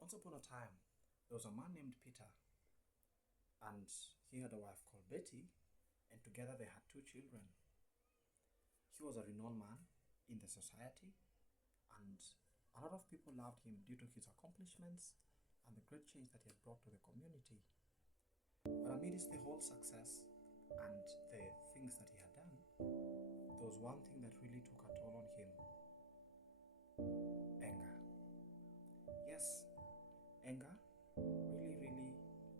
Once upon a time, there was a man named Peter, and he had a wife called Betty, and together they had two children. He was a renowned man in the society, and a lot of people loved him due to his accomplishments and the great change that he had brought to the community. But amidst the whole success and the things that he had done, there was one thing that really took a toll on him: anger. Yes, anger really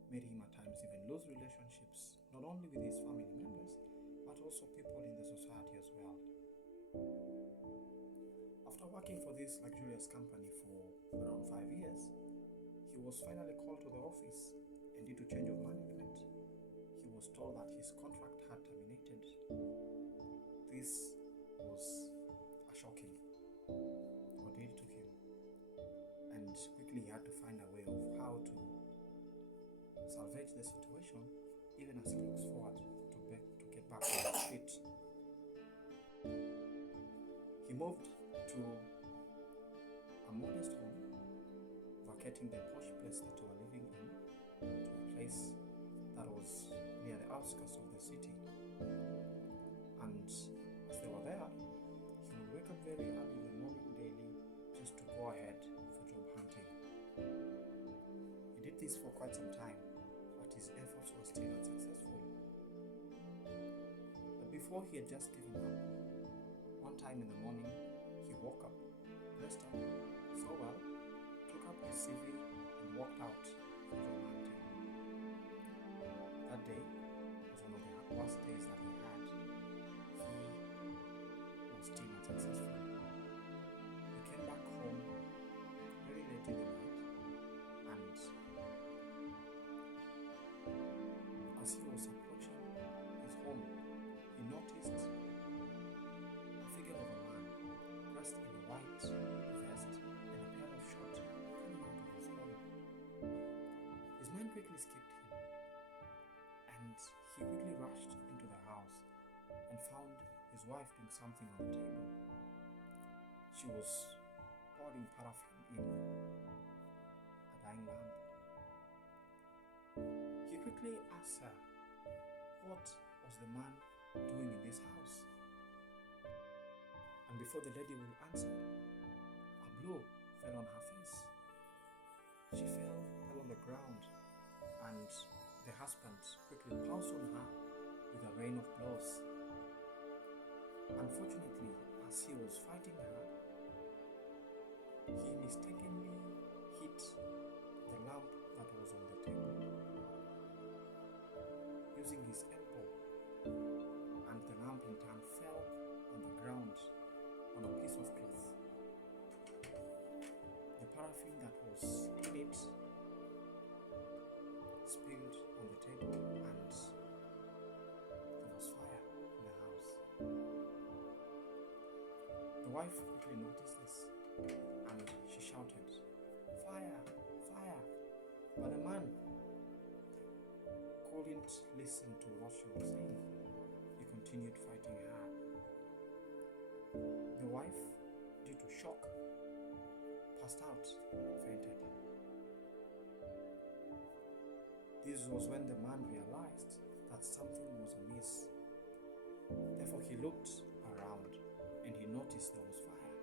made him at times even lose relationships, not only with his family members, but also people in the society as well. After working for this luxurious company for around 5 years, he was finally called to the office, and due to change of management, he was told that his contract had terminated. This was a shocking ordeal to him, and quickly he had to find a way of how to salvage the situation, even as he looks forward to get back on his feet. He moved to a modest home, vacating the posh place that they were living in to a place that was near the outskirts of the city. And as they were there, he would wake up very early in the morning daily just to go ahead for job hunting. He did this for quite some time, but his efforts were still unsuccessful. But before he had just given up, one time in the morning, he woke up, dressed up so well, took up his CV and walked out for job hunting. That day was one of the worst days that he had. He was still unsuccessful. He came back home very late in the night, and as he was approaching his home, he noticed a figure of a man dressed in a white vest and a pair of shorts coming out of his home. His mind quickly skipped him, and he quickly rushed into the house and found his wife doing something on the table. She was pouring paraffin in a dying lamp. He quickly asked her, what was the man doing in this house? And before the lady would answer, a blow fell on her face. She fell on the ground, and the husband quickly pounced on her with a rain of blows. Unfortunately, as he was fighting her, he mistakenly hit the lamp that was on the table, using his elbow, and the lamp in turn fell on the ground on a piece of cloth. The paraffin that was in it spilled on the table, and there was fire in the house. The wife quickly noticed this, and she shouted, "Fire! Fire!" But the man couldn't listen to what she was saying. He continued fighting her. The wife, due to shock, passed out and fainted. This was when the man realized that something was amiss. Therefore, he looked around and he noticed there was fire.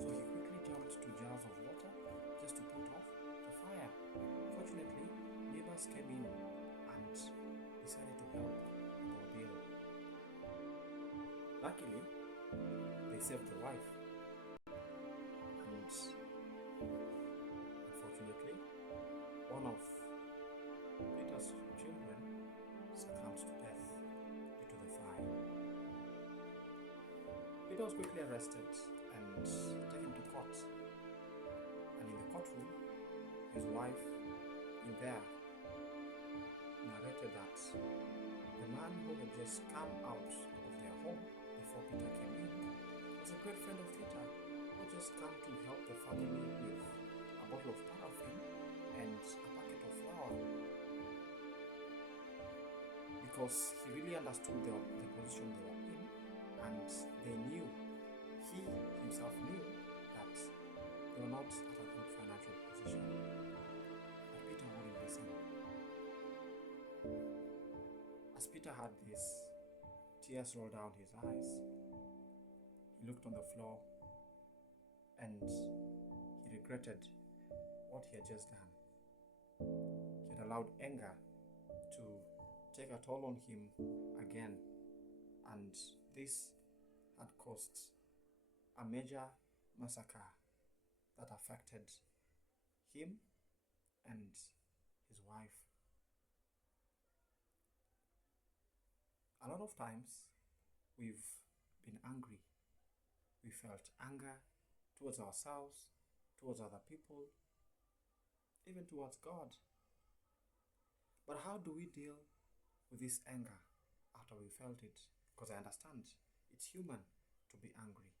So he quickly jumped to jars of water just to put off the fire. Fortunately, neighbors came in and decided to help with the ordeal. Luckily, they saved the wife. And unfortunately, one of Peter's children succumbed to death due to the fire. Peter was quickly arrested and taken to court. And in the courtroom, his wife in there narrated that the man who had just come out of their home before Peter came in was a great friend of Peter, who just come to help the family with a bottle of paraffin and a packet of flour, because he really understood the position they were in, and they knew, he himself knew, that they were not at a good financial position. Peter had this tears roll down his eyes. He looked on the floor and he regretted what he had just done. He had allowed anger to take a toll on him again, and this had caused a major massacre that affected him and his wife. A lot of times we've been angry. We felt anger towards ourselves, towards other people, even towards God. But how do we deal with this anger after we felt it? Because I understand it's human to be angry.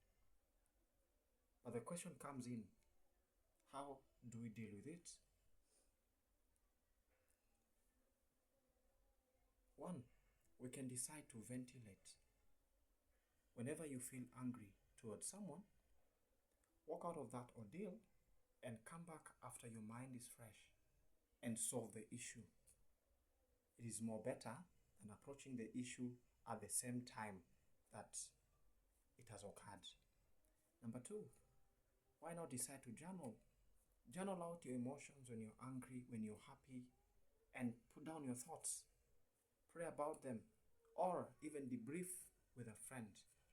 But the question comes in, how do we deal with it? One, we can decide to ventilate. Whenever you feel angry towards someone, walk out of that ordeal and come back after your mind is fresh and solve the issue. It is more better than approaching the issue at the same time that it has occurred. Number two, why not decide to journal? Journal out your emotions when you're angry, when you're happy, and put down your thoughts. Pray about them, or even debrief with a friend.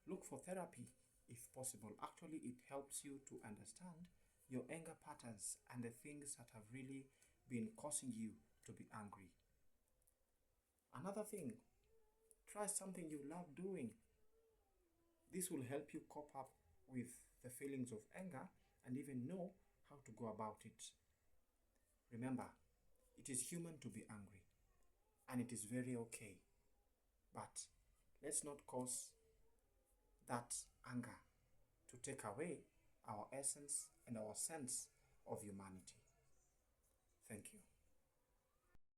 Look for therapy if possible. Actually, it helps you to understand your anger patterns and the things that have really been causing you to be angry. Another thing, try something you love doing. This will help you cope up with the feelings of anger and even know how to go about it. Remember, it is human to be angry, and it is very okay. But let's not cause that anger to take away our essence and our sense of humanity. Thank you.